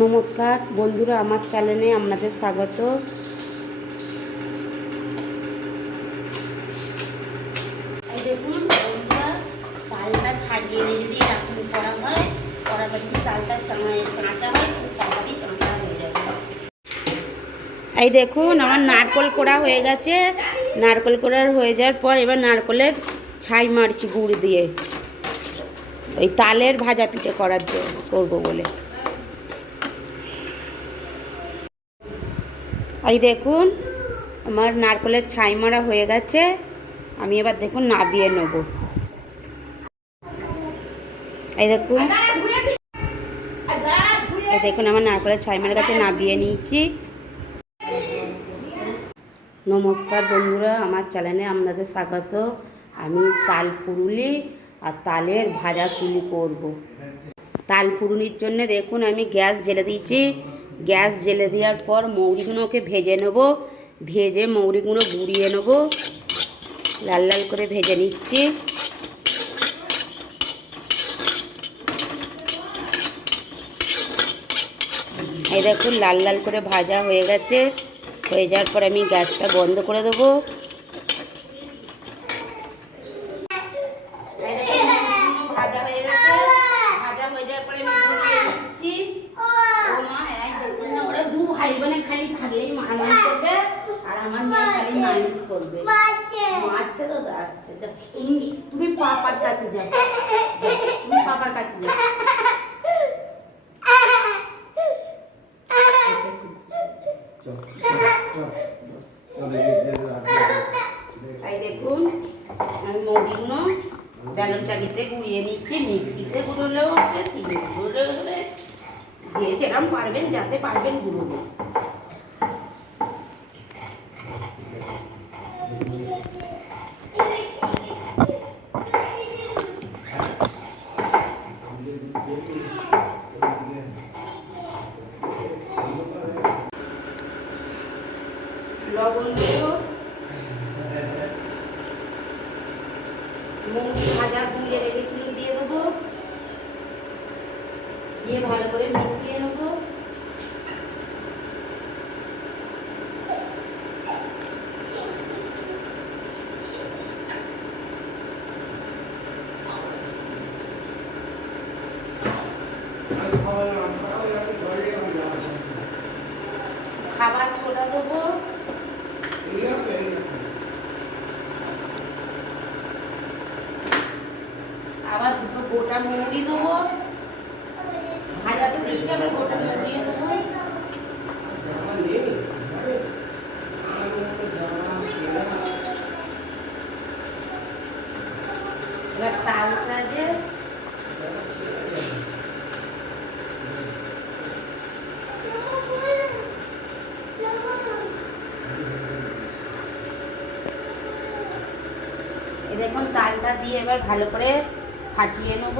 নমস্কার বন্ধুরা, আমার চ্যানেলে আপনাদের স্বাগত। এই দেখুন বন্ধুরা, চালটা ছাড়িয়ে যদি এরকম করা হয়, করার পর যদি চালটা চাঁচা হয় খুব তাড়াতাড়ি চাঁচা হয়ে যাবে। এই দেখুন আমার নারকোল কোড়া হয়ে গেছে। নারকোল কোড়া হয়ে যাওয়ার পর এবার নারকোলের ছাই মারছি গুড় দিয়ে, ওই তালের ভাজা পিঠে করার জন্য করবো বলে। এই দেখুন আমার নারকেলের ছাই মারা হয়ে গেছে। আমি এবার দেখুন নাবিয়ে নেব। এই দেখুন আমার নারকেলের ছাই মারা গেছে, নাবিয়ে নিয়েছি। নমস্কার বন্ধুরা, আমার চ্যানেলে আপনাদের স্বাগত। আমি তাল ফুরুলি আর তালের ভাজা পুলি করব। তাল ফুরুলির জন্য দেখুন আমি গ্যাস জ্বেলে দিয়েছি। গ্যাস জ্বেলে দেওয়ার পর মৌরিগুলোকে ভেজে নেব। ভেজে মৌরিগুলো গুঁড়িয়ে নেব, লাল লাল করে ভেজে নিচ্ছি। এই দেখুন লাল লাল করে ভাজা হয়ে গেছে। হয়ে যাওয়ার পর আমি গ্যাসটা বন্ধ করে দেবো। ভাজা হয়ে গেছে, ভাজা হয়ে যাওয়ার পরে আমি গুঁড়িয়ে নিচ্ছি। ও মা, এই দেখুন না, ওরা দু ভাই বোনে খালি থাকলেই মারমার করবে আর আমার মেয়ে খালি মালিশ করবে। আচ্ছা দাদা, আচ্ছা তুমি পাপার কাছে যাও, তুমি পাপার কাছে যাও। এই দেখুন আমি মৌরিগুলো বেলন চাকিতে গুঁড়িয়ে নিচ্ছি। মিক্সিতে গুঁড়োলেও হবে, শিলে গুঁড়োলেও হবে, যে যেরকম পারবেন, যাতে পারবেন গুঁড়োবে। লবণ দেব, মৌরি ভাজা গুঁড়িয়ে রেখেছিলাম দিয়ে দেবো, দিয়ে ভালো করে মিশিয়ে নেবো। খাবার সোডা দেবো, আবার দুটো গোটা মৌরি দেবো। ভাজাতে দিয়েছি, আবার গোটা মৌরি দেবো। এবার তালটা যে দেখুন তালটা দিয়ে এবার ভালো করে ফাটিয়ে নেব।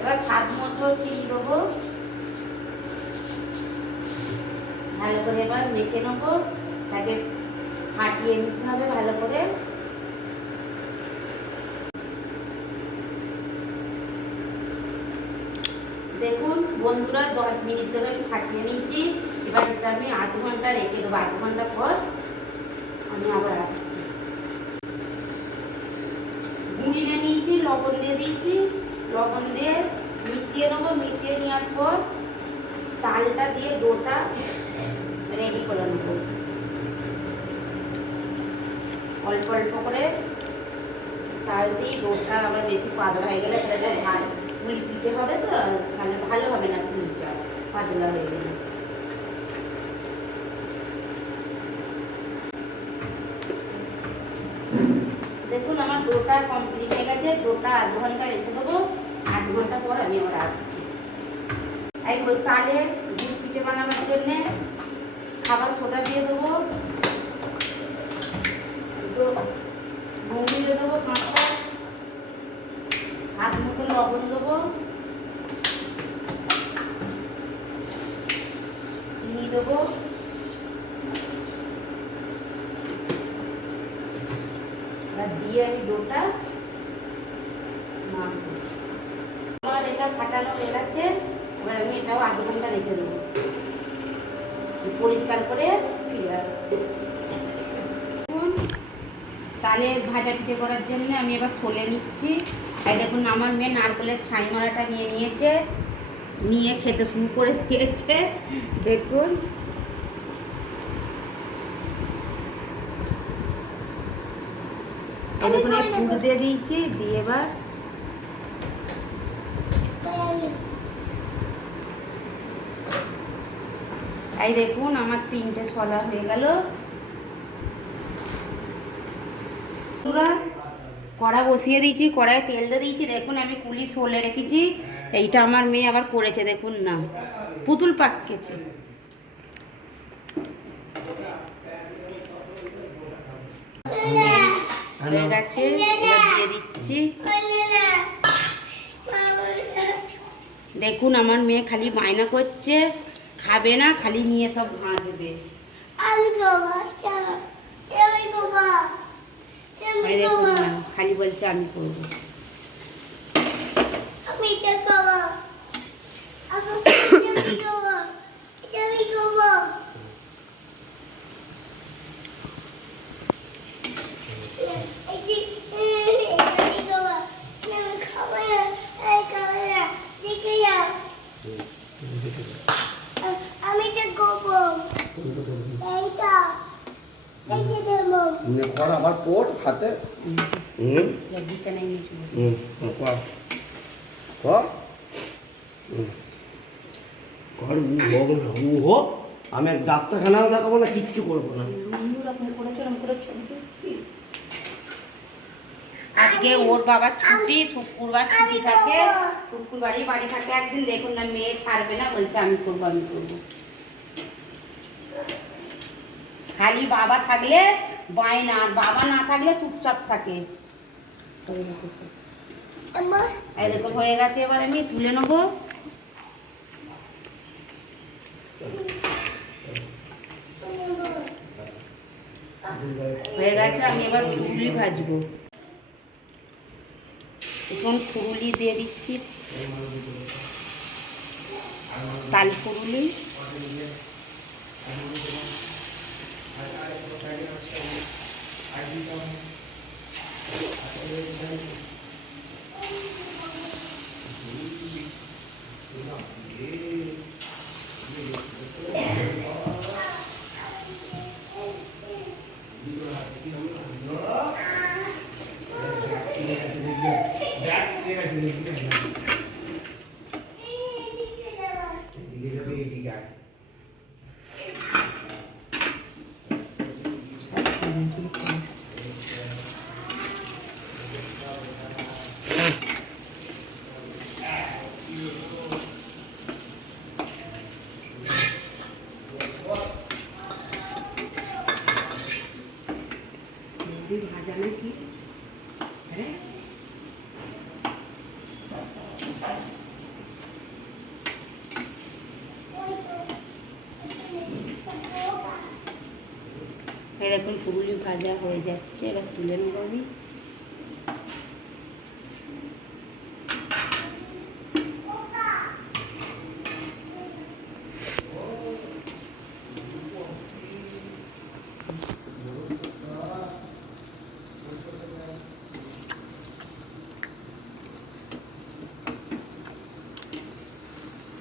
এবার স্বাদ মতো চিনি দেবো, ভালো করে এবার মেখে নেবো। তাকে ফাটিয়ে নিতে হবে ভালো করে। দেখুন বন্ধুরা, 10 মিনিট ধরে আমি ফাটিয়ে নিয়েছি। এবার এটা আমি আধ ঘন্টা রেখে দেবো। আধ ঘন্টা পর আমি আবার আসছি। গুঁড়িয়ে নিয়েছি, লবণ দিয়ে দিয়েছি, লবণ দিয়ে মিশিয়ে নেবো। মিশিয়ে নেওয়ার পর তালটা দিয়ে ডোটা রেডি করে নেবো। অল্প অল্প করে তাল দিয়ে ডোটা, আবার বেশি পাতলা হয়ে গেলে সেটা পুলি পিঠে হবে, তো তাহলে ভালো হবে না, পুলিটা পাতলা হয়ে গেলে। দেখুন আমার ডোটা কমপ্লিট হয়ে গেছে। ডোটা আধ ঘন্টা রেখে দেবো। আধ ঘন্টা পর আমি আবার আসছি। এই তালে গুড় পিঠে বানানোর জন্য খাবার সোডা দিয়ে দেবো, মৌরি দিয়ে দেবো কাঁচা, স্বাদ মতো লবণ দেবো, দেবো। দিয়ে আমি ডোটা মাখবো। আমার এটা ফাটানো হয়ে গেছে, এবার আমি এটাও আধ ঘন্টা রেখে দেবো। পরিষ্কার করে ফিরে আসছি। তালে ভাজা পিঠে করার জন্য আমি এবার সলে নিচ্ছি। এই দেখুন আমার মেয়ে নারকেলের ছাই মরাটা নিয়ে নিয়েছে, নিয়ে খেতে শুরু করে দিয়েছে। দেখুন দেখুন পুর দিয়ে দিয়েছি, দিয়ে এবার এই দেখুন আমার 3টে সলা হয়ে গেল। কড়া বসিয়ে দিয়েছি, কড়ায় তেল দিয়ে দিয়েছি। দেখুন আমি কুলি সলে রেখেছি। এইটা আমার মেয়ে আবার করেছে, দেখুন না পুতুল পাকিয়েছে। হয়ে গেছে, এবার দিয়ে দিচ্ছি। দেখুন আমার মেয়ে খালি বায়না করছে, খাবে না, খালি নিয়ে সব ভাঁজবে। দেখুন না খালি বলছে আমি করবো। আবার পোট হাতে আমি ডাক্তারখানাও দেখাবো না, কিচ্ছু করবো না। আজকে ওর বাবার ছুটি, শুক্রবার ছুটি থাকে, শুক্রবারই বাড়ি থাকে একদিন। দেখুন না মেয়ে ছাড়বে না, বলছে আমি করবো আমি করবো। খালি বাবা থাকলে বায়না, আর বাবা না থাকলে চুপচাপ থাকে। এই দেখো হয়ে গেছে, এবার আমি তুলে নেবো। হয়ে গেছে, আমি এবার ফুরুলি ভাজবো। এখন ফুরুলি দিয়ে দিচ্ছি, তাল ফুরুলি। ভাজা নাকি হ্যাঁ এরকম ফুলগুলি ভাজা হয়ে যাচ্ছে, এবার তুলে নেব আমি।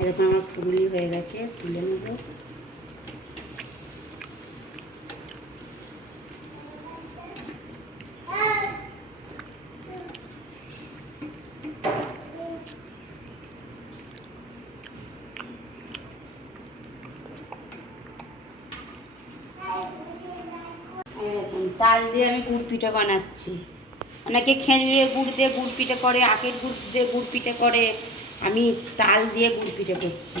এরকম আমার ফুলগুলি হয়ে গেছে, তুলে নেব। তাল দিয়ে আমি গুড় পিঠা বানাচ্ছি। অনেকে খেজুরের গুড় দিয়ে গুড় পিঠে করে, আখের গুড় দিয়ে গুড় পিঠে করে, আমি তাল দিয়ে গুড় পিঠে করছি।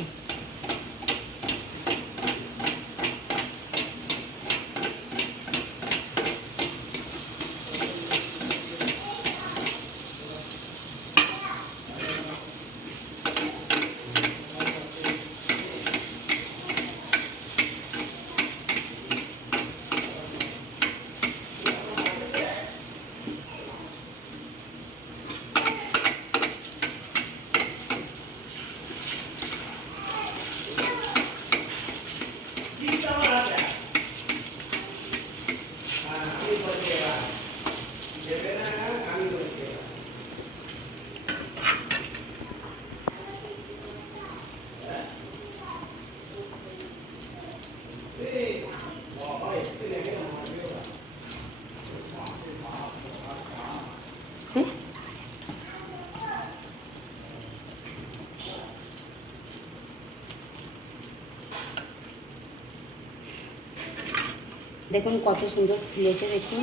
দেখুন কত সুন্দর ফুলেছে, দেখুন।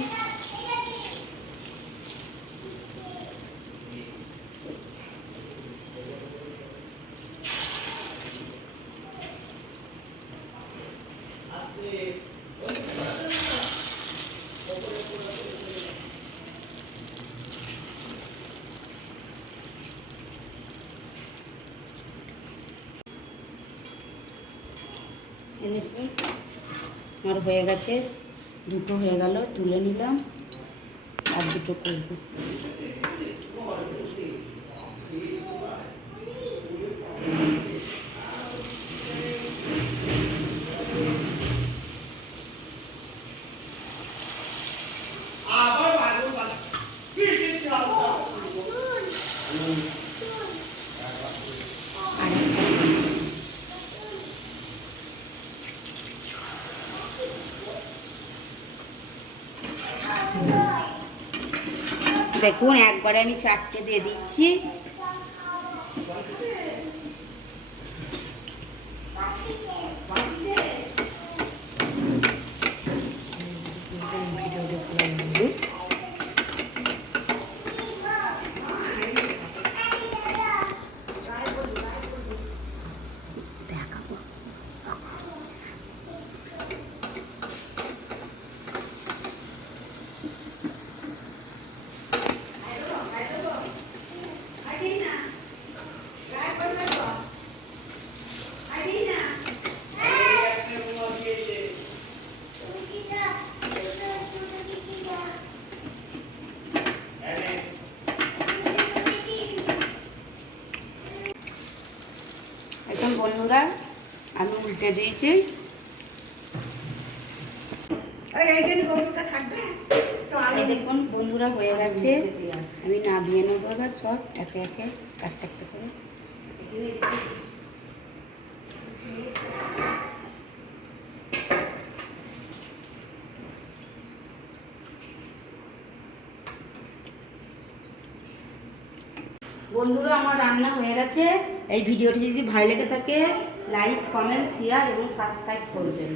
আমার হয়ে গেছে, দুটো হয়ে গেল, তুলে নিলাম, আর দুটো করবো। দেখুন একবারে আমি 4টে দিয়ে দিচ্ছি। এখন বন্ধুরা আমি উল্টে দিয়েছি। দেখুন বন্ধুরা হয়ে গেছে, আমি নামিয়ে নেবো এবার সব একে একে একটা একটা করে। বন্ধুরা আমার রান্না হয়ে গেছে। এই ভিডিওটি যদি ভালো লেগে থাকে লাইক, কমেন্ট, শেয়ার এবং সাবস্ক্রাইব করবেন।